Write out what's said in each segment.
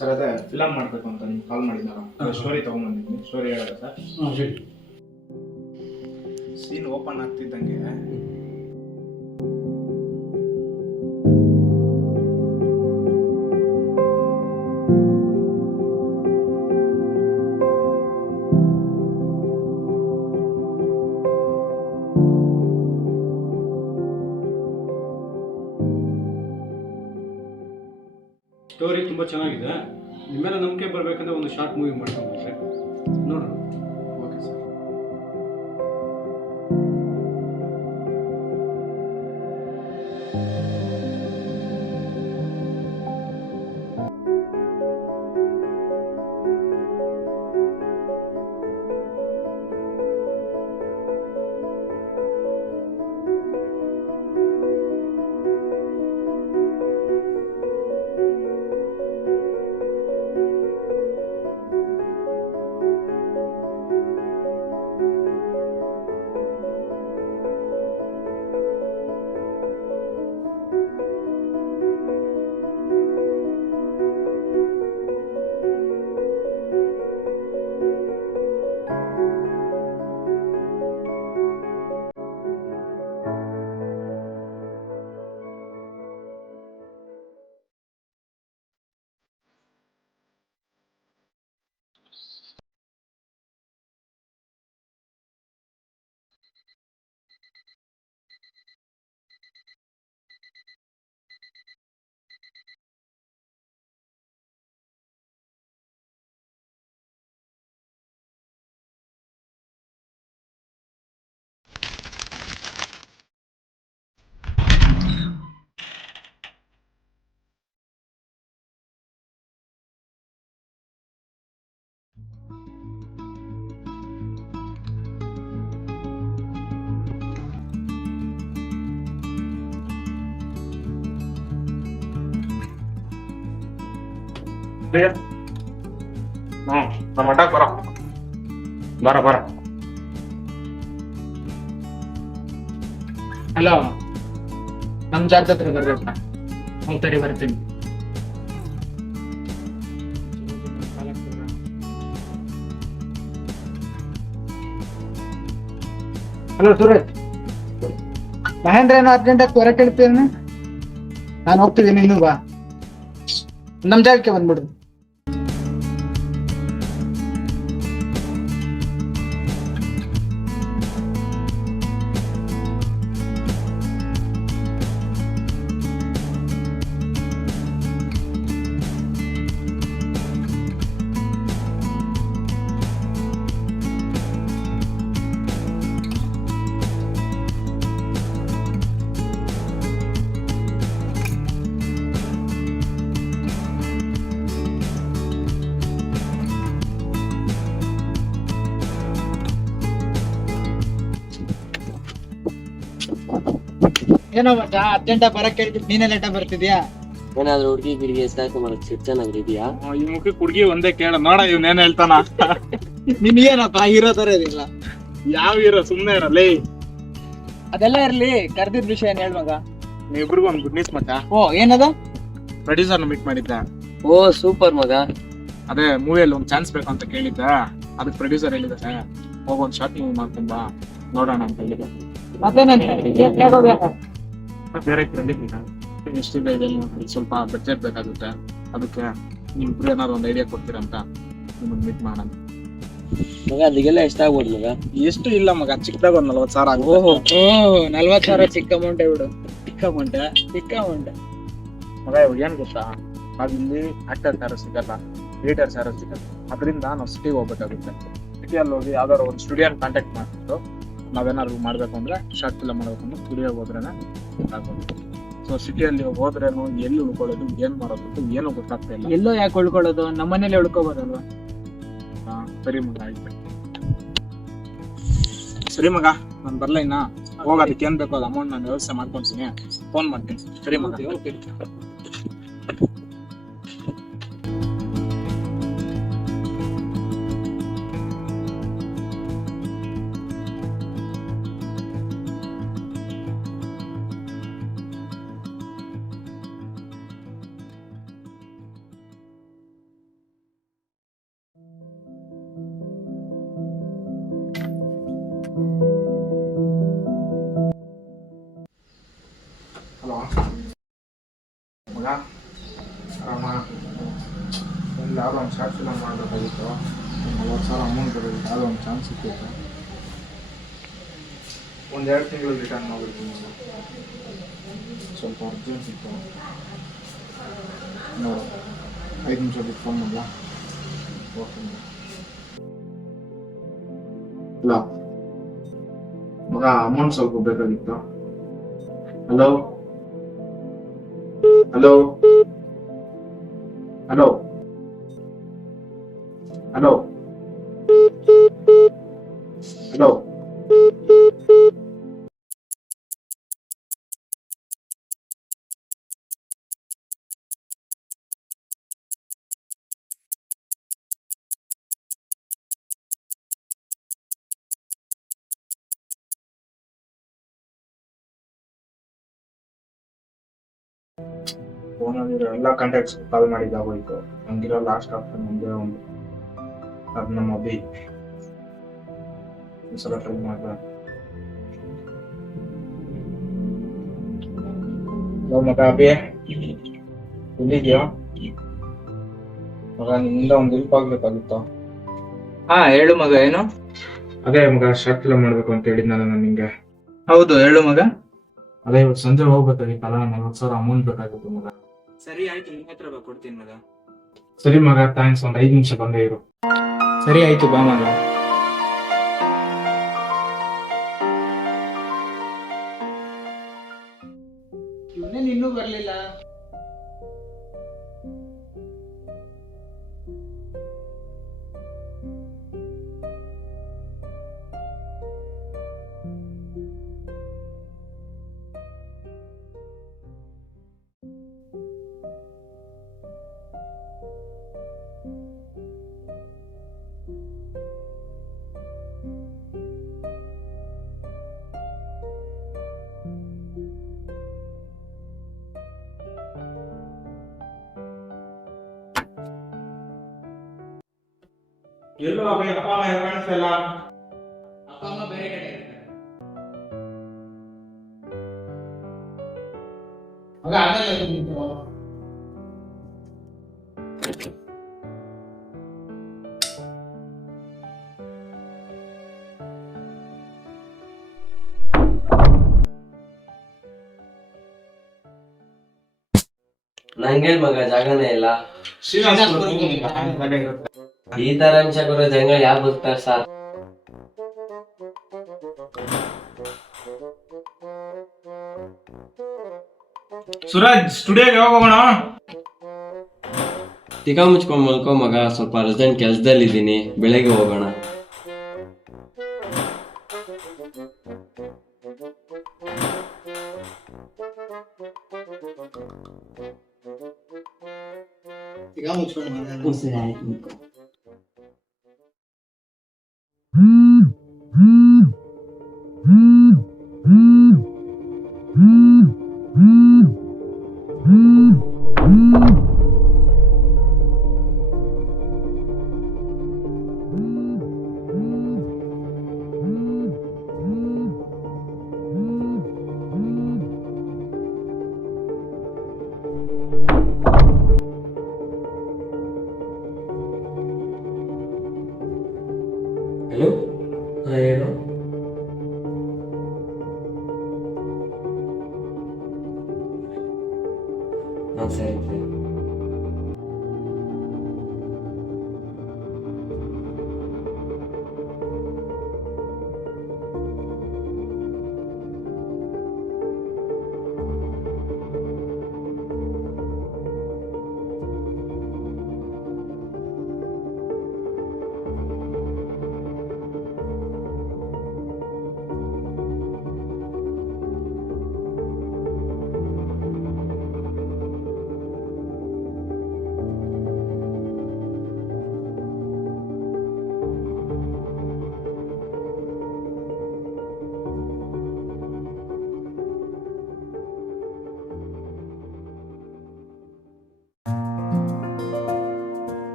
Sir ಅದೇ film ಮಾಡಬೇಕು ಅಂತ ನಿಮ್ಗೆ ಕಾಲ್ ಮಾಡಿದ್ದಾರ ಸ್ಟೋರಿ ತೊಗೊಂಬಂದಿದ್ದೀನಿ. ಸ್ಟೋರಿ ಹೇಳೋದ ಸರ್? ಹೇಳಿ. ಸೀನ್ ಓಪನ್ ಆಗ್ತಿದ್ದಂಗೆ ಸ್ಟೋರಿ ತುಂಬ ಚೆನ್ನಾಗಿದೆ. ನಿಮ್ಮೆಲ್ಲ ನಂಬಿಕೆ ಬರಬೇಕಂದ್ರೆ ಒಂದು ಶಾರ್ಟ್ ಮೂವಿ ಮಾಡ್ಕೊಂಡ್ಬಿಟ್ರೆ ನೋಡ್ರಿ. Okay sir. ನಮ್ಮ ಮಠಕ್ಕೆ ಬರ. ಹಲೋ, ನಮ್ ಜಾಗದ ಹತ್ರ ಬರ್ಬೇಕು. ಹೋಗ್ತಾರಿ, ಬರ್ತೀನಿ. ಹಲೋ ಸೂರಜ್, ಮಹೇಂದ್ರ ಏನೋ ಅರ್ಜೆಂಟಾಗಿ ಹೊರಗೆ ಹೇಳ್ತೀನಿ. ನಾನು ಹೋಗ್ತಿದ್ದೀನಿ, ಇನ್ನೂ ಬಾ. ನಮ್ ಜಾಗಕ್ಕೆ ಬಂದ್ಬಿಡು. ಏನೋ ಮಚ್ಚ, ಅರ್ಜೆಂಟಾಗಿ ಬರಕ್ ಹೇಳ್ತಿದ್, ನೀನೇ ಲೇಟಾಗಿ ಬರ್ತಿದ್ಯಾ? ಏನಾದ್ರು ಹುಡುಗಿ ಗಿಡಿಗೆ ಸಾಕು ಮಾಡಕ್ ಚೆನ್ನಾಗಿ ಇದೆಯಾ? ಈ ಮುಖಕ್ಕೆ ಹುಡುಗಿ ಒಂದೇ ಕೇಳ ನೋಡ, ಇವ್ನೇನ್ ಹೇಳ್ತಾನ. ನಿನ್ಗೇನಪ್ಪ ಹೀರೋ ತರ ಇದಿಲ್ಲ. ಯಾವ ಹೀರೋ? ಸುಮ್ನೆ ಇರಲಿ. ಅದೆಲ್ಲ ಇರ್ಲಿ, ಕರ್ದಿದ್ ವಿಷಯ ಏನ್ ಹೇಳ್ಮಗ? ನೀವಿಬ್ರಿಗೂ ಒಂದು ಗುಡ್ ನ್ಯೂಸ್ ಮಚ್ಚ. ಓ, ಏನದ? ಪ್ರೊಡ್ಯೂಸರ್ನ ಮೀಟ್ ಮಾಡಿದ್ದ. ಓ ಸೂಪರ್ ಮಗ. ಅದೇ ಮೂವಿಯಲ್ಲಿ ಒಂದು ಚಾನ್ಸ್ ಬೇಕು ಅಂತ ಕೇಳಿದ್ದ. ಅದಕ್ಕೆ ಪ್ರೊಡ್ಯೂಸರ್ ಹೇಳಿದ್ದಾರೆ, ಹೋಗೊಂದು ಶಾರ್ಟ್ ಮೂವಿ ಮಾಡ್ಕೊಂಬ ನೋಡೋಣ ಅಂತ ಹೇಳಿದ. ಬೇರೆ ಎಷ್ಟಿದೆ ಇದೆ, ಸ್ವಲ್ಪ ಬಜೆಟ್ ಬೇಕಾಗುತ್ತೆ. ಅದಕ್ಕೆ ನಿಮ್ಗೆ ಏನಾದ್ರು ಒಂದು ಐಡಿಯಾ ಕೊಡ್ತೀರಂತ ನಿಮ್ಮನ್ನ ಮೀಟ್ ಮಾಡೋಣ. ಮಗ ಅದಕ್ಕೆಲ್ಲ ಎಷ್ಟಾಗ್ಬೋದು ಮಗ? ಎಷ್ಟು ಇಲ್ಲ ಮಗ, ಚಿಕ್ಕದಾಗ ಒಂದು 40,000 ಆಗುತ್ತೆ. ಓಹೋ 40,000 ಚಿಕ್ಕ ಅಮೌಂಟ್ ಬಿಡು. ಚಿಕ್ಕ ಅಮೌಂಟ್ ಮಗ ಇವಾಗ ಏನ್ ಗೊತ್ತಾ, ನಾವಿಲ್ಲಿ ಆಕ್ಟರ್ಸ್ ಯಾರು ಸಿಗಲ್ಲ, ಕ್ರಿಯೇಟರ್ಸ್ ಯಾರು ಸಿಗಲ್ಲ. ಅದರಿಂದ ನಾವು ಸಿಟಿಗೆ ಹೋಗ್ಬೇಕಾಗುತ್ತೆ. ಸಿಟಿಯಲ್ಲಿ ಹೋಗಿ ಯಾವ್ದಾದ್ರು ಒಂದು ಸ್ಟುಡಿಯೋನ ಕಾಂಟ್ಯಾಕ್ಟ್ ಮಾಡ್ಬಿಟ್ಟು ನಾವೇನಾದ್ರು ಮಾಡ್ಬೇಕು ಅಂದ್ರೆ, ಶಾರ್ಟ್ ಫಿಲಮ್ ಮಾಡ್ಬೇಕು ಅಂದ್ರೆ ಸ್ಟುಡಿಯೋಗೆ ಹೋದ್ರೇನೆ ಗೊತ್ತಾಗೋದು. ಸೊ ಸಿಟಿಯಲ್ಲಿ ಹೋದ್ರೇನು, ಎಲ್ಲಿ ಉಳ್ಕೊಳ್ಳೋದು, ಏನ್ ಮಾಡೋದು ಏನು ಗೊತ್ತಾಗ್ತಾ ಇಲ್ಲ. ಎಲ್ಲೋ ಯಾಕೆ ಉಳ್ಕೊಳ್ಳೋದು, ನಮ್ಮನೇಲೆ ಉಳ್ಕೋಬೋದಲ್ವಾ? ಸರಿ ಮಗ, ಆಯ್ತು. ಸರಿ ಮಗ, ನಾನು ಬರ್ಲ ಇನ್ನ. ಹೋಗ, ಅದಕ್ಕೆ ಏನ್ ಬೇಕೋ ಅದು ಅಮೌಂಟ್ ನಾನು ವ್ಯವಸ್ಥೆ ಮಾಡ್ಕೊಂತೀನಿ, ಫೋನ್ ಮಾಡ್ತೀನಿ. ಸರಿ ಮಗ. ಹಲೋ ಮಗ, ಆರಾಮ? ಒಂದು ಯಾವುದೋ ಒಂದು ಶಾರ್ಟ್ ಫಿಲಮ್ ಮಾಡಬೇಕಾಗಿತ್ತು. 40,000 ಅಮೌಂಟ್ ಬೇಕಾಗಿತ್ತು. ಯಾವುದೋ ಒಂದು ಚಾನ್ಸ್ ಸಿಕ್ಕಿತ್ತು. ಒಂದು 2 ತಿಂಗಳು ರಿಟರ್ನ್ ಮಾಡ್ಬಿಡ್ತೀನಿ. ಸ್ವಲ್ಪ ಅರ್ಜೆಂಟ್ ಇತ್ತು. ನೋಡು, 5 ನಿಮಿಷ ಬಿಟ್ಟು ಫೋನ್ ಮಾಡಲ. ಓಕೆ ಹಲೋ ಮಗ, ಅಮೌಂಟ್ ಸ್ವಲ್ಪ ಬೇಕಾಗಿತ್ತು. Hello hello hello hello hello ಫೋನಲ್ಲಿರೋ ಎಲ್ಲ ಕಾಂಟ್ಯಾಕ್ಟ್ಸ್ ಕಾಲ್ ಮಾಡಿದ್ದಾಗೋಯ್ತು. ಹಂಗಿರೋ ಲಾಸ್ಟ್ ಆಪ್ಷನ್ ಒಂದೇ ಒಂದು, ಅದು ನಮ್ಮ ಅಭಿ. ಈ ಸಲ ಟ್ರೈ ಮಾಡ್ದ. ಮಗ ಅಭಿ, ಎಲ್ಲಿದ್ಯೋ ಮಗ? ನಿಮ್ಮಿಂದ ಒಂದು ಹೆಲ್ಪ್ ಆಗ್ಬೇಕಾಗಿತ್ತು. ಹಾ ಹೇಳು ಮಗ, ಏನು? ಅದೇ ಮಗ, ಶಾರ್ಟ್ ಫಿಲಮ್ ಮಾಡ್ಬೇಕು ಅಂತ ಹೇಳಿದ್ನಲ್ಲ ನಾನು ನಿಂಗೆ. ಹೌದು, ಹೇಳು ಮಗ. ಅದೇ ಇವತ್ತು ಸಂಜೆ ಹೋಗ್ಬೇಕಾಗಿತ್ತಲ್ಲ, 40,000 ಅಮೌಂಟ್ ಬೇಕಾಗಿತ್ತು ಮಗ. ಸರಿ ಆಯ್ತು, ನಿನ್ನ ಹತ್ರ ಕೊಡ್ತೀನಿ ಮಗ. ಸರಿ ಮಗ, ಥ್ಯಾಂಕ್ಸ್. ಒಂದು 5 ನಿಮಿಷ ಬಂದೇ ಇರು. ಸರಿ ಆಯ್ತು, ಬಾ ಮಗ. ಇವನೇನು ಇನ್ನೂ ಬರ್ಲಿಲ್ಲ. ಎಲ್ಲೋ ಅಪ್ಪ ಅಮ್ಮ ಕಾಣಿಸ್ತಿಲ್ಲ. ಅಪ್ಪ ಅಮ್ಮ ಬೇರೆ ಕಡೆ ಇರ್ತಾರೆ. ಮಗ ಆಗಲ್ಲ ನಿಂತು. ನಂಗೆ ಮಗ ಜಾಗನೇ ಇಲ್ಲ. ಶ್ರೀನಿವಾಸ ಈ ತರ ಅನ್ಸಕರ ಜಂಗ ಯಾರು ಬರ್ತಾರ ಸರ್? ಸುರಾಜ್, ಸ್ಟುಡಿಯೋಗೆ ಯಾವಾಗ ಹೋಗೋಣ? ತಿಕ್ಕ ಮುಚ್ಕೊಂಡ್ ಮಲ್ಕೋ ಮಗ, ಸ್ವಲ್ಪ ಅರ್ಜೆಂಟ್ ಕೆಲ್ಸದಲ್ಲಿ ಇದ್ದೀನಿ. ಬೆಳಗ್ಗೆ ಹೋಗೋಣ. ಈಗ ಮುಚ್ಕೊಂಡು ಮಗ. ಸರಿ ಆಯ್ತು. ಹಲೋ, ಹೇಳು. ಸರಿ ಸರಿ.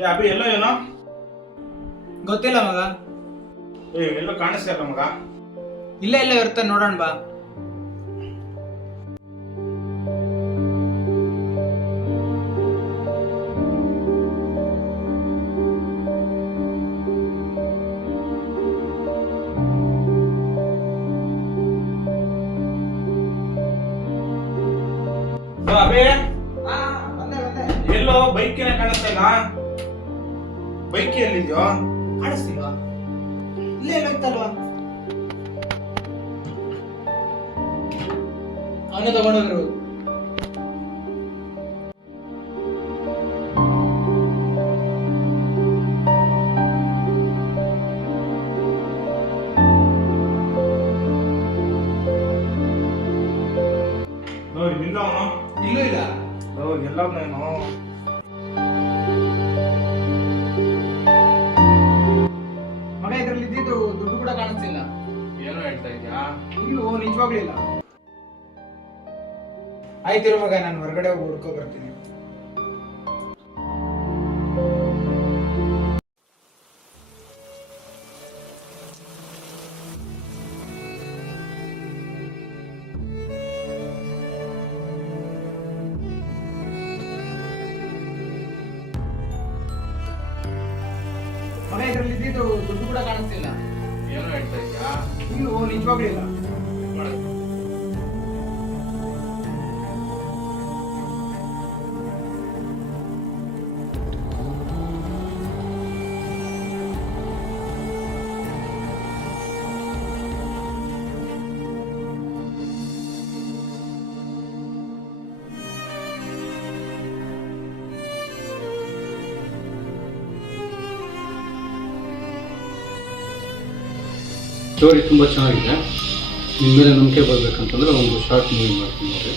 ಏ ಅಭಿ ಎಲ್ಲೋ ಏನೋ ಗೊತ್ತಿಲ್ಲ ಮಗ. ಎಲ್ಲೋ ಕಾಣಿಸ್ತಾ ಇಲ್ಲ ಮಗ. ಇಲ್ಲೇ ಇರುತ್ತೆ, ನೋಡೋಣ ಬಾ. ಅಭಿ ಎಲ್ಲೋ ಬೈಕಿನ ಕಾಣಿಸ್ತಾ ಇಲ್ಲ. ಬೈಕ್ ಎಲ್ಲಿದ್ಯೋ? ಕಾಣಿಸ್ತಿಲ್ವಾ? ಇಲ್ಲೇ ಎಲ್ಲೋಯ್ತಲ್ವಾ? ಅವನೇ ತಗೊಂಡೋಗಿರು. ಇಲ್ಲ ಅವನು ಇಲ್ಲೂ ಇಲ್ಲ. ಎಲ್ಲವನೇನು ಮಗ ಇದ್ರಲ್ಲಿ ಇದ್ದಿದ್ದು ದುಡ್ಡು ಕೂಡ ಕಾಣಿಸ್ತಿಲ್ಲ. ಏನು ಹೇಳ್ತಾ ಇದ್ಯಾ? ಇಲ್ಲೂ ನಿಜವಾಗ್ಲೂ ಇಲ್ಲ. ಆಯ್ತಿರು ಮಗ, ನಾನು ಹೊರಗಡೆ ಹೋಗಿ ಹುಡ್ಕೊ ಬರ್ತೀನಿ. ಮಗ ಇದ್ರಲ್ಲಿ ಇದ್ದಿದ್ದು ದುಡ್ಡು ಕೂಡ ಕಾಣಿಸ್ತಿಲ್ಲ. ಏನು ಹೇಳ್ತಾ ಇದ್ಯಾ? ಇಲ್ಲೂ ನಿಜವಾಗ್ಲೂ ಇಲ್ಲ. ಸ್ಟೋರಿ ತುಂಬ ಚೆನ್ನಾಗಿದೆ. ನಿಮ್ಮ ಮೇಲೆ ನಂಬಿಕೆ ಬರ್ಬೇಕಂತಂದ್ರೆ ಒಂದು ಶಾರ್ಟ್ ಮೂವಿ ಮಾಡ್ತೀನಿ ನೋಡ್ರಿ.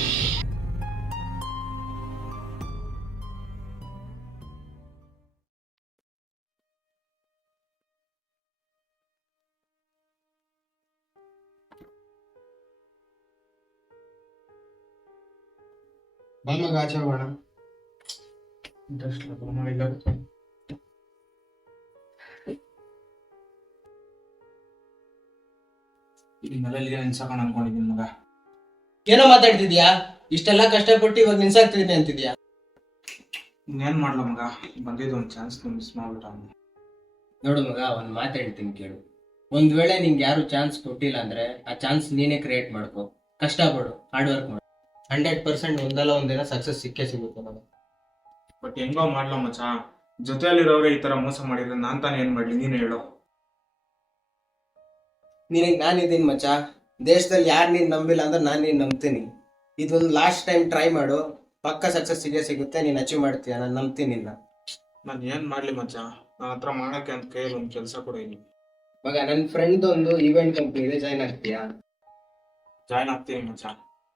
ಬಾ ಮಗ, ಆಚೆ ಹೋಗೋಣ. ಇಂಟ್ರೆಸ್ಟ್ ಇಲ್ಲ. ಇದನ್ನೆಲ್ಲ ಇಲ್ಲಿಗೆ ನಿಲ್ಸಕೊಂಡು ಅನ್ಕೊಂಡಿದ್ದೀನಿ ಮಗ. ಏನೋ ಮಾತಾಡ್ತಿದ್ಯಾ? ಇಷ್ಟೆಲ್ಲ ಕಷ್ಟಪಟ್ಟು ಇವಾಗ ನಿಲ್ಸಾಕ್ತಿದ್ದೀನಿ ಅಂತಿದ್ಯಾ? ಇನ್ನೇನ್ ಮಾಡ್ಲ ಮಗ, ಬಂದಿದ್ದು ಒಂದು ಚಾನ್ಸ್ ಮಿಸ್ ಮಾಡ್ಬಿಟ್ಟ. ನೋಡು ಮಗ, ಒಂದ್ ಮಾತು ಹೇಳ್ತೀನಿ ಕೇಳು. ಒಂದ್ ವೇಳೆ ನಿಂಗೆ ಯಾರು ಚಾನ್ಸ್ ಕೊಟ್ಟಿಲ್ಲ ಅಂದ್ರೆ ಆ ಚಾನ್ಸ್ ನೀನೇ ಕ್ರಿಯೇಟ್ ಮಾಡ್ಕೋ. ಕಷ್ಟಪಡು, ಹಾರ್ಡ್ ವರ್ಕ್ ಮಾಡು. 100% ಒಂದಲ್ಲ ಒಂದಿನ ಸಕ್ಸಸ್ ಸಿಕ್ಕೇ ಸಿಗುತ್ತೆ ಮಗ. ಬಟ್ ಹೆಂಗೋ ಮಾಡ್ಲ ಮಚ್ಚ, ಜೊತೆಯಲ್ಲಿರೋರೇ ಈ ತರ ಮೋಸ ಮಾಡಿದ್ರೆ ನಾನ್ ತಾನೇ ಏನ್ ಮಾಡ್ಲಿ, ನೀನು ಹೇಳು. ನಿನಗೆ ನಾನಿದ್ದೀನಿ ಮಚ್ಚ. ದೇಶದಲ್ಲಿ ಯಾರು ನೀನ್ ನಂಬಿಲ್ಲ ಅಂದ್ರೆ ನಾನು ನೀನ್ ನಂಬ್ತೀನಿ. ಇದೊಂದು ಲಾಸ್ಟ್ ಟೈಮ್ ಟ್ರೈ ಮಾಡು, ಪಕ್ಕ ಸಕ್ಸಸ್ ಸಿಗುತ್ತೆ. ನೀನ್ ಅಚೀವ್ ಮಾಡ್ತೀಯ, ನಾನು ನಂಬ್ತೀನಿ ನಿನ್ನ. ನಾನು ಏನ್ ಮಾಡ್ಲಿ ಮಚ್ಚ, ನನ್ನ ಹತ್ರ ಮಾಡಕ್ಕೆ ಅಂತ ಕೈಯಲ್ಲಿ ಒಂದು ಕೆಲಸ ಕೂಡ ಇಲ್ಲ ಮಗ. ನನ್ನ ಫ್ರೆಂಡ್ ಒಂದು ಈವೆಂಟ್ ಕಂಪ್ನಿಗೆ ಜಾಯ್ನ್ ಆಗ್ತೀಯಾ? ಜಾಯ್ನ್ ಆಗ್ತೀನಿ ಮಚ್ಚ.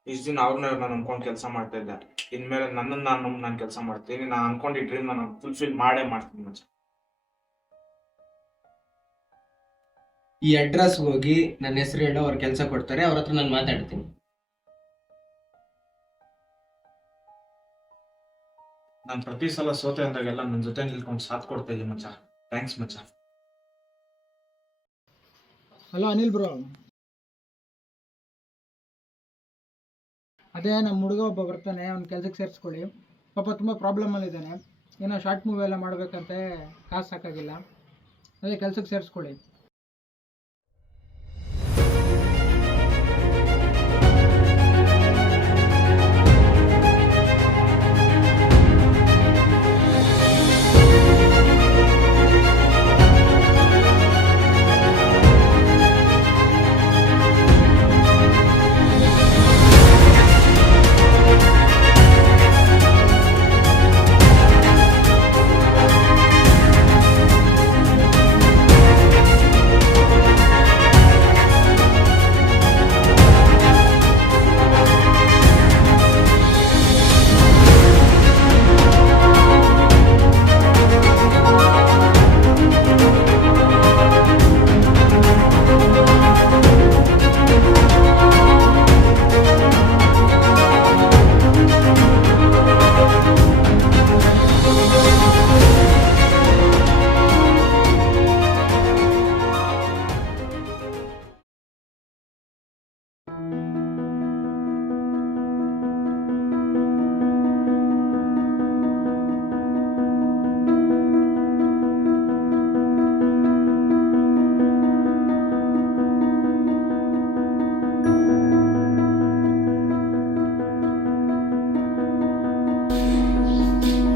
ಇಷ್ಟು ದಿನ ಅವ್ರನ್ನ ನಾನು ಅನ್ಕೊಂಡು ಕೆಲಸ ಮಾಡ್ತಾ ಇದ್ದೆ. ಇನ್ಮೇಲೆ ನನ್ನನ್ನು ನಾನು ಕೆಲಸ ಮಾಡ್ತೀನಿ. ನಾನು ಅನ್ಕೊಂಡಿದ್ದ ಡ್ರೀಮ್ ನಾನು ಫುಲ್ಫಿಲ್ ಮಾಡೇ ಮಾಡ್ತೀನಿ ಮಚ್ಚ. ಈ ಅಡ್ರೆಸ್ ಹೋಗಿ ನನ್ನ ಹೆಸರು ಹೇಳೋ, ಅವ್ರ ಕೆಲಸ ಕೊಡ್ತಾರೆ. ಅವ್ರ ಹತ್ರ ನಾನು ಮಾತಾಡ್ತೀನಿ. ನಾನು ಪ್ರತಿ ಸಲ ಸೋತೆ ಅಂದಾಗೆಲ್ಲ ನನ್ನ ಜೊತೆ ನಿಲ್ಕೊಂಡು ಸಾಥ್ ಕೊಡ್ತಾ ಇದ್ದೀನಿ ಮಚ್ಚ. ಥ್ಯಾಂಕ್ಸ್ ಮಚ್ಚ. Hello Anil bro. ಅದೇ ನಮ್ಮ ಹುಡುಗ ಒಬ್ಬ ಬರ್ತಾನೆ, ಅವ್ನ ಕೆಲ್ಸಕ್ಕೆ ಸೇರಿಸ್ಕೊಳ್ಳಿ. ಪಾಪ ತುಂಬ ಪ್ರಾಬ್ಲಮಲ್ಲಿದ್ದಾನೆ. ಏನೋ ಶಾರ್ಟ್ ಮೂವಿ ಎಲ್ಲ ಮಾಡಬೇಕಂತೆ, ಕಾಸು ಸಾಕಾಗಿಲ್ಲ. ಅದೇ ಕೆಲ್ಸಕ್ಕೆ ಸೇರಿಸ್ಕೊಳ್ಳಿ.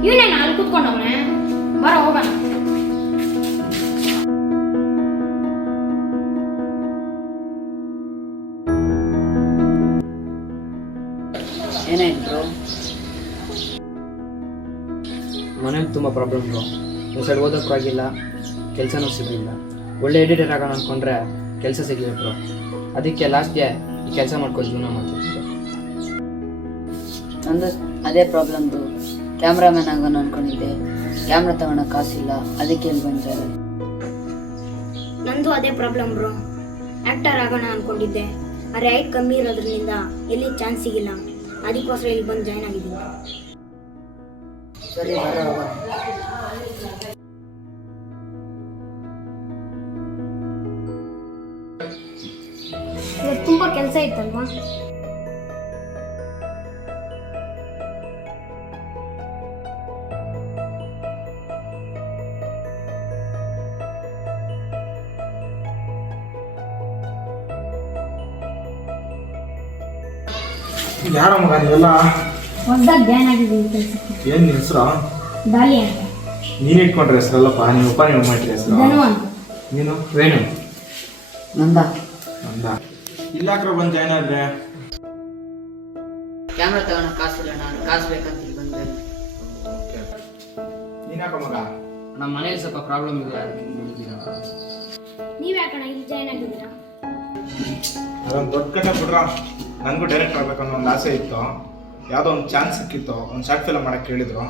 ಇವನೇನ ಅಲ್ಲಿ ಕೂತ್ಕೊಂಡವನೆ, ಬರ ಹೋಗೋಣ. ಏನಾಯ್ತು ಬ್ರೋ? ಮನೇಲಿ ತುಂಬ ಪ್ರಾಬ್ಲಮ್ ಬ್ರೋ. ಒಂದು ಸೈಡ್ ಓದೋಕ್ಕೂ ಆಗಿಲ್ಲ, ಕೆಲಸನೂ ಸಿಗಲಿಲ್ಲ. ಒಳ್ಳೆ ಎಡಿಟರ್ ಆಗೋಣ ಅಂದ್ಕೊಂಡ್ರೆ ಕೆಲಸ ಸಿಗಲಿಲ್ಲ ಬ್ರೋ. ಅದಕ್ಕೆ ಲಾಸ್ಟ್ಗೆ ಈ ಕೆಲಸ ಮಾಡ್ಕೊಂಡು ಜೀವನ ಮಾಡ್ತಿದ್ದೆ. ನಂದು ಅದೇ ಪ್ರಾಬ್ಲಮ್ ಬ್ರೋ. ಕ್ಯಾಮ್ರಾಮನ್ ಆಗೋಣ ಅನ್ಕೊಂಡಿದ್ದೆ, ಕ್ಯಾಮ್ರಾ ತಗೋಣ ಕಾಸಿಲ್ಲ, ಅದಕ್ಕೆ ಇಲ್ಲಿ ಬಂದೆ. ನಂದು ಅದೇ ಪ್ರಾಬ್ಲಮ್ ಬ್ರೋ. ಆಕ್ಟರ್ ಆಗೋಣ ಅನ್ಕೊಂಡಿದ್ದೆ, ಆ ಹೈಟ್ ಕಮ್ಮಿ ಇರೋದ್ರಿಂದ ಎಲ್ಲಿ ಚಾನ್ಸ್ ಸಿಗಿಲ್ಲ, ಅದಕ್ಕೋಸ್ಕರ ಇಲ್ಲಿ ಬಂದು ಜಾಯ್ನ್ ಆಗಿದ್ದೀನಿ. ಸರಿ ಬರೋ ಹೋಗೋಣ. ಇವತ್ತು ತುಂಬ ಕೆಲಸ ಇತ್ತಲ್ವಾ? ಯಾರ ಮಗ ನೀವೆಲ್ಲ? ಹೊಸದಾಗಿ ಜಾಯ್ನ್ ಆಗಿದ್ದೀನಿ ಕೆಲಸಕ್ಕೆ. ಏನ್ ನಿನ್ ಹೆಸರು? ಡಾಲಿ ಅಂತ. ನೀನ್ ಇಟ್ಕೊಂಡ್ರೆ ಹೆಸರಲ್ಲಪ್ಪ, ನೀವಪ್ಪ ನೀವು ಮಾಡಿರಿ ಹೆಸರು. ಧನು ಅಂತ. ನೀನು? ರೇಣು. ನಂದ ಅಂದ ಇಲ್ಲಾಕ್ರ ಬಂದು ಜಾಯ್ನ್ ಆದ್ರೆ? ಕ್ಯಾಮ್ರಾ ತಗೋಣ ಕಾಸಿಲ್ಲ, ನಾನು ಕಾಸು ಬೇಕಂತ ಇಲ್ಲಿ ಬಂದೆ. ನೀನ್ಯಾಕ ಮಗ? ನಮ್ಮ ಮನೇಲಿ ಸ್ವಲ್ಪ ಪ್ರಾಬ್ಲಮ್ ಇದೆ. ನೀವ್ ಯಾಕಣ್ಣ ಇಲ್ಲಿ ಜಾಯ್ನ್ ಆಗಿದ್ದೀರಾ? ಅದೊಂದು ದೊಡ್ಡ ಕತೆ ಬಿಡ್ರ. ನನಗೂ ಡೈರೆಕ್ಟ್ ಆಗ್ಬೇಕು ಅನ್ನೋ ಒಂದು ಆಸೆ ಇತ್ತು. ಯಾವುದೋ ಒಂದು ಚಾನ್ಸ್ ಸಿಕ್ಕಿತ್ತು, ಒಂದು ಶಾರ್ಟ್ ಫಿಲಮ್ ಮಾಡಕ್ಕೆ ಹೇಳಿದ್ರು.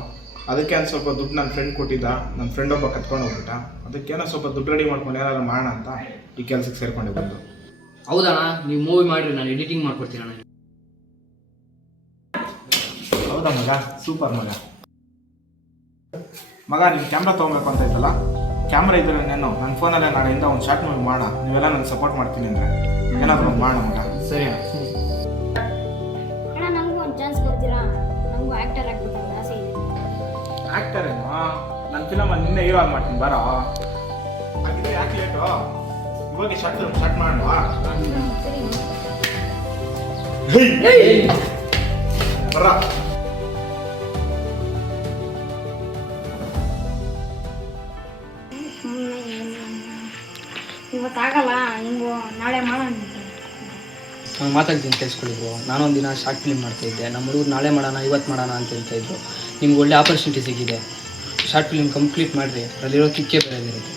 ಅದಕ್ಕೆ ಒಂದು ಸ್ವಲ್ಪ ದುಡ್ಡು ನನ್ನ ಫ್ರೆಂಡ್ ಕೊಟ್ಟಿದ್ದ. ನನ್ನ ಫ್ರೆಂಡ್ ಒಬ್ಬ ಕತ್ಕೊಂಡು ಹೋಗ್ಬಿಟ್ಟ. ಅದಕ್ಕೇನೋ ಸ್ವಲ್ಪ ದುಡ್ಡು ರೆಡಿ ಮಾಡ್ಕೊಂಡು ಏನಾದ್ರು ಮಾಡೋಣ ಅಂತ ಈ ಕೆಲಸಕ್ಕೆ ಸೇರ್ಕೊಂಡೆ ಬಂದು. ಹೌದಣ್ಣ, ನೀವು ಮೂವಿ ಮಾಡಿರಿ, ನಾನು ಎಡಿಟಿಂಗ್ ಮಾಡ್ಕೊಡ್ತೀನಿ ಅಣ್ಣ. ಹೌದಾ ಮಗ? ಸೂಪರ್ ಮಗ. ಮಗ ನೀವು ಕ್ಯಾಮ್ರಾ ತೊಗೊಬೇಕು ಅಂತ ಇದ್ದಲ್ಲ, ಕ್ಯಾಮ್ರಾ ಇದ್ರೆ ನಾನು ನನ್ನ ಫೋನಲ್ಲೇ ನಾಳೆಯಿಂದ ಒಂದು ಶಾರ್ಟ್ ಮೂವಿ ಮಾಡೋಣ, ನೀವೆಲ್ಲ ನನಗೆ ಸಪೋರ್ಟ್ ಮಾಡ್ತೀನಿ ಅಂದರೆ ಏನಾದರೂ ಒಂದು ಮಾಡೋಣ ಮಗ. ಸರಿ ಅಣ್ಣ. ಅಣ್ಣ ನಂಗೂ ಒಂದು ಚಾನ್ಸ್ ಕೊಡ್ತೀರಾ? ನಂಗೂ ಆಕ್ಟರ್ ಆಗ್ಬೇಕಂತ ಆಸೆ ಇದೆ. ಆಕ್ಟರ್ ಏನು? ನನ್ನ ಫಿಲಮಲ್ಲಿ ನಿನ್ನೆ ಹೀರೋ ಆಗಿ ಮಾಡ್ತೀನಿ ಬರೋ. ಹಾಗಿದ್ರೆ ಯಾಕೆ ಲೇಟು? ಇವಾಗ ಶಾರ್ಟ್ ಫಿಲ್ಮ್ ಸ್ಟಾರ್ಟ್ ಮಾಡೋಣ. ಸರಿ. ಬರ. ಇವತ್ತಾಗಲ್ಲ, ಹಿಂಗು ನಾಳೆ ಮಾಡೋಣ. ನಾನು ಮಾತಾಡ್ತೀನಿ, ಕೇಳಿಸ್ಕೊಳ್ಳಿದ್ರು. ನಾನೊಂದು ದಿನ ಶಾರ್ಟ್ ಫಿಲ್ಮ್ ಮಾಡ್ತಾಯಿದ್ದೆ. ನಮ್ಮ ಹುಡುಗರು ನಾಳೆ ಮಾಡೋಣ, ಇವತ್ತು ಮಾಡೋಣ ಅಂತ ಹೇಳ್ತಾಯಿದ್ರು. ನಿಮ್ಗೆ ಒಳ್ಳೆ ಆಪರ್ಚುನಿಟಿ ಸಿಗಿದೆ. ಶಾರ್ಟ್ ಫಿಲ್ಮ್ ಕಂಪ್ಲೀಟ್ ಮಾಡಿರಿ, ಅದರಲ್ಲಿರೋ ಕಿಕ್ಕೇ ಬೇರೆದಿರುತ್ತೆ.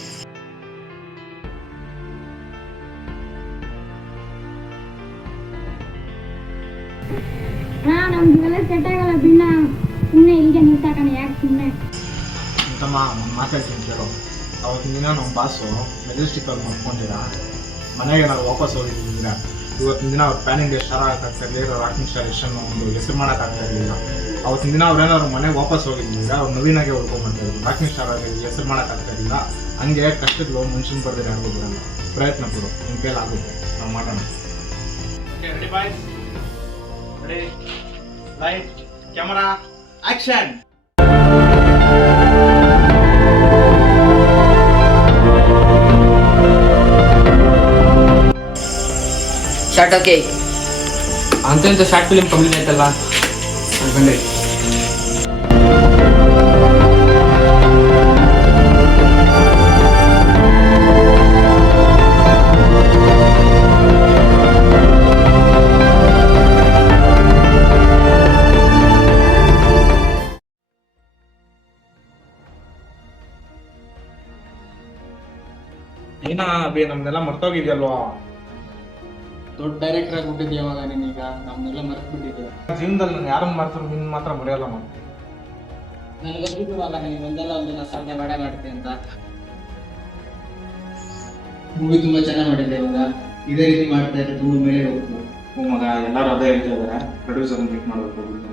ಅಣ್ಣ ನಮ್ಗೆಲ್ಲ ಸೆಟ್ ಆಗಲ್ಲ ಬಿಣ್ಣ, ಸುಮ್ಮನೆ ಇಲ್ಲಿಗೆ ನಿಂತಾಕಣ, ಯಾಕೆ ಸುಮ್ಮನೆ? ತಮ್ಮ ನಾನು ಮಾತಾಡ್ತೀನಿ ಕೇಳು. ಅವತ್ತಿನ ದಿನ ನಮ್ಮ ಬಾಸು ಮೆಜೆಸ್ಟಿಕಲ್ಲಿ ಮಾಡ್ಕೊಂಡಿರ ಮನೆಗೆ ನಾವು ವಾಪಸ್ ಹೋಗಿದ್ದಿದ್ರೆ ಇವತ್ತಿನ ದಿನ ಅವ್ರು ಪ್ಯಾನ್ ಇಂಡಿಯಾ ಸ್ಟಾರ್ ಆಗಕ್ಕಾಗ್ತಾ ಇರಲಿಲ್ಲ, ರಾಕಿಂಗ್ ಸ್ಟಾರ್ ಯಶನ್ನು ಒಂದು ಹೆಸರು ಮಾಡೋಕ್ಕಾಗ್ತಾ ಇರಲಿಲ್ಲ. ಅವತ್ತಿನ ದಿನ ಅವ್ರೇನಾದ್ರು ಮನೆಗೆ ವಾಪಸ್ ಹೋಗಿದ್ದಿದ್ರೆ ಅವ್ರು ನವೀನಾಗೆ ಉಳ್ಕೊಂಡ್ಬರ್ತಾಯಿದ್ರು. ರಾಕಿಂಗ್ ಸ್ಟಾರ್ ಆಗಿ ಹೆಸರು ಮಾಡೋಕ್ಕಾಗ್ತಾ ಇರಲಿಲ್ಲ. ಹಂಗೆ ಕಷ್ಟಗಳು ಮನುಷ್ಯನ ಬರ್ದಿರ ಯಾರಿಗೂ ಬರಲ್ಲ. ಪ್ರಯತ್ನ ಪಡು, ನಿಮ್ಮ ಕೈಲಾಗುತ್ತೆ, ನಾವು ಮಾಡೋಣ. Ready boy? Ready, light, camera, action. Short okay. ಅಂತ ಶಾರ್ಟ್ ಫಿಲ್ಮ್ ಕಂಪ್ಲೀಟ್ ಆಯ್ತಲ್ಲ, ಬನ್ನಿ. ಏನ ಅಭಿ ನಮ್ನೆಲ್ಲ ಮರ್ತೋಗಿದ್ಯಲ್ವಾ? ದೊಡ್ಡ ಡೈರೆಕ್ಟರ್ ಆಗಿಬಿಟ್ಟಿದ್ಯಾ ಮಗ ನೀನೀಗ, ನಮ್ಮನ್ನೆಲ್ಲ ಮರೆತುಬಿಟ್ಟಿದ್ದೆ. ಜೀವನದಲ್ಲಿ ನಾನು ಯಾರನ್ನ ಮಾಡ್ತಾರೆ ನಿನ್ನ ಮಾತ್ರ ಮರೆಯಲ್ಲ ನಾನು. ನನಗೆ ಗೊತ್ತಿತ್ತು ಮಗ, ನೀನು ಒಂದಲ್ಲ ಒಂದಿನ ಸಾಧನೆ ಮಾಡೇ ಮಾಡ್ತೀನಿ ಅಂತ. ಮೂವಿ ತುಂಬಾ ಚೆನ್ನಾಗಿ ಮಾಡಿದ್ದೆ ಇವಾಗ. ಇದೇ ರೀತಿ ಮಾಡ್ತಾ ಇದ್ರೆ ತುಂಬ ಮೇಲೆ ಹೋಗ್ಬೋದು. ಹ್ಞೂ ಮಗ, ಎಲ್ಲರೂ ಅದೇ ಹೇಳ್ತಾ ಇದ್ದಾರೆ. ಪ್ರೊಡ್ಯೂಸರ್ ಮೀಟ್ ಮಾಡಬೇಕು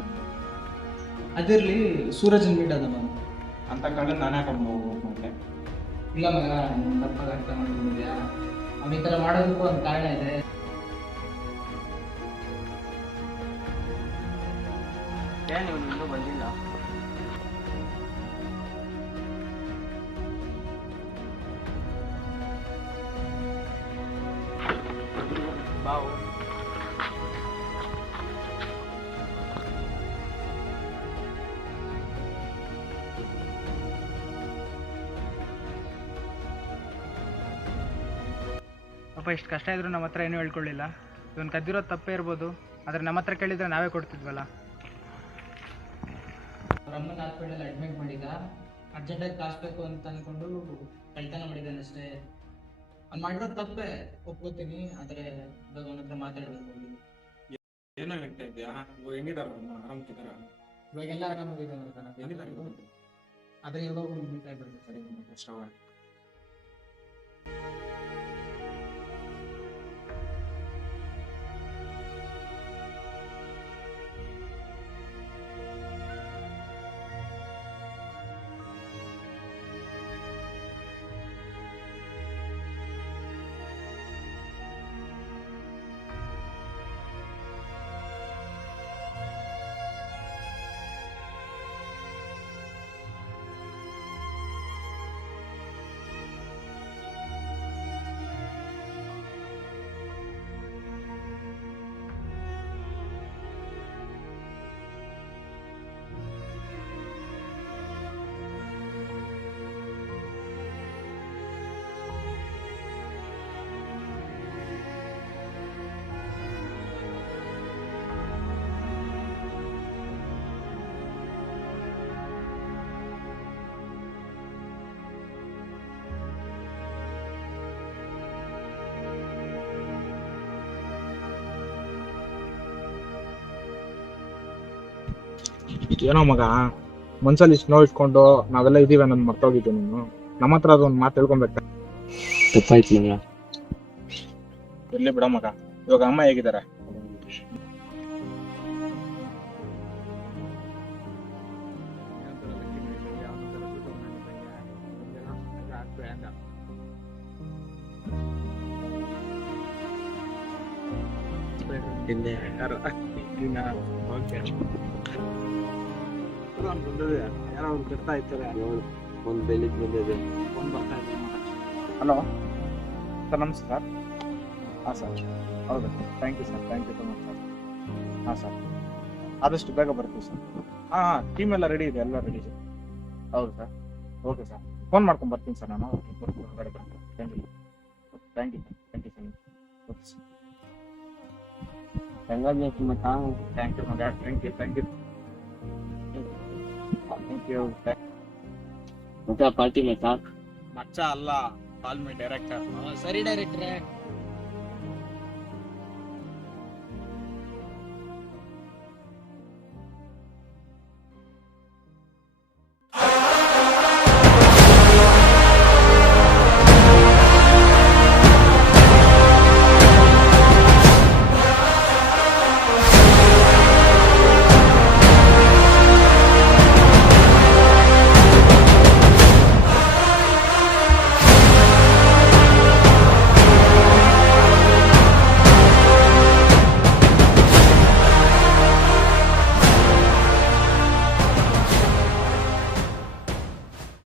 ಅದಿರಲಿ, ಸೂರಜನ್ ಮೀಟ್ ಅದ ಮಗ ಅಂತ ಕಡೆ ನಾನೇ ಕರ್ಕೊಂಡು ಹೋಗ್ಬೇಕು ಮತ್ತೆ. ಇಲ್ಲ ಮಗ, ನೀನು ತಪ್ಪಾಗಿ ಅರ್ಥ ಮಾಡ್ಕೊಂಡಿದ್ಯಾ. ಅವ್ನು ಈ ಥರ ಮಾಡೋದಕ್ಕೂ ಒಂದು ಕಾರಣ ಇದೆ. ಏನು ಇನ್ನೂ ಬಂದಿಲ್ಲ? ಬಾವು ಇಷ್ಟು ಕಷ್ಟ ಇದ್ರು ನಮ್ಮ ಹತ್ರ ಏನೂ ಹೇಳ್ಕೊಳ್ಳಿಲ್ಲ. ಇವನು ಕದ್ದಿರೋದು ತಪ್ಪೇ ಇರ್ಬೋದು, ಆದರೆ ನಮ್ಮ ಹತ್ರ ಕೇಳಿದರೆ ನಾವೇ ಕೊಡ್ತಿದ್ವಲ್ಲ. ಅವ್ರ ಅಮ್ಮನ ಹಾಸ್ಪಿಟಲ್ ಅಡ್ಮಿಟ್ ಮಾಡಿದ, ಅರ್ಜೆಂಟಾಗಿ ಕಾಸು ಬೇಕು ಅಂತ ಅಂದ್ಕೊಂಡು ಕಳ್ತನ ಮಾಡಿದ್ದಾನೆ ಅಷ್ಟೇ. ಅವ್ನು ಮಾಡಿರೋದು ತಪ್ಪೇ ಒಪ್ಕೋತೀನಿ, ಆದರೆ ಇವಾಗ ಅವನ ಹತ್ರ ಮಾತಾಡಬೇಕು. ಏನಾಗ್ತಾ ಇದೆಯಾ? ಹೆಂಗಿದಾರ ಆರಾಮ್ತಿದಾರ? ಇವಾಗೆಲ್ಲ ಆರಾಮಾಗಿದ್ದಾನೆ, ಆದರೆ ಇವಾಗ ಮೀಟ್ ಆಗಬೇಕು ಸರಿ ಅಷ್ಟವ. ಏನೋ ಮಗ, ಮನ್ಸಲ್ಲಿ ಇಷ್ಟು ನೋವು ಇಟ್ಕೊಂಡು ನಾವೆಲ್ಲ ಇದೀವಿ ಅನ್ನೋದು ಮರ್ತೋಗಿದ್ದೆ. ನೀನು ನಮ್ಮ ಹತ್ರ ಅದೊಂದು ಮಾತು ತಿಳ್ಕೊಬೇಕು. ತಪ್ಪಾಯ್ತು ಮಗ. ಇರ್ಲಿ ಬಿಡ ಮಗ. ಇವಾಗ ಅಮ್ಮ ಹೇಗಿದ್ದಾರೆ? ಯಾರೋ ಬರ್ತಾ ಇರ್ತಾರೆ. ಒಂದು ಬೆಳಿಗ್ಗೆ ಬಂದಿದೆ. ಹಲೋ ಸರ್, ನಮಸ್ಕಾರ. ಹಾಂ ಸರ್, ಹೌದಾ sir, thank you sir, thank you so much sir. ಹಾಂ ಸರ್, ಆದಷ್ಟು ಬೇಗ ಬರ್ತೀವಿ ಸರ್. ಹಾಂ, ಟೀಮ್ ಎಲ್ಲ ರೆಡಿ ಇದೆ, ಎಲ್ಲ ರೆಡಿ ಇದೆ. ಹೌದು ಸರ್, ಓಕೆ ಸರ್, ಫೋನ್ ಮಾಡ್ಕೊಂಡು ಬರ್ತೀನಿ ಸರ್ ನಾನು. Thank you thank you thank you sir. Okay sir, ಹೆಂಗಾಗ್ಬೇಕು ಮಗ? ಥ್ಯಾಂಕ್ ಯು ಮಗ, thank you thank you thank you. ಮಗ ಪಾರ್ಟಿ ಮಚ್ಚ. ಮಚ್ಚ ಅಲ್ಲ, ಕಾಲ್ ಮೀ ಡೈರೆಕ್ಟರ್. ಸರಿ ಡೈರೆಕ್ಟ್ರೆ.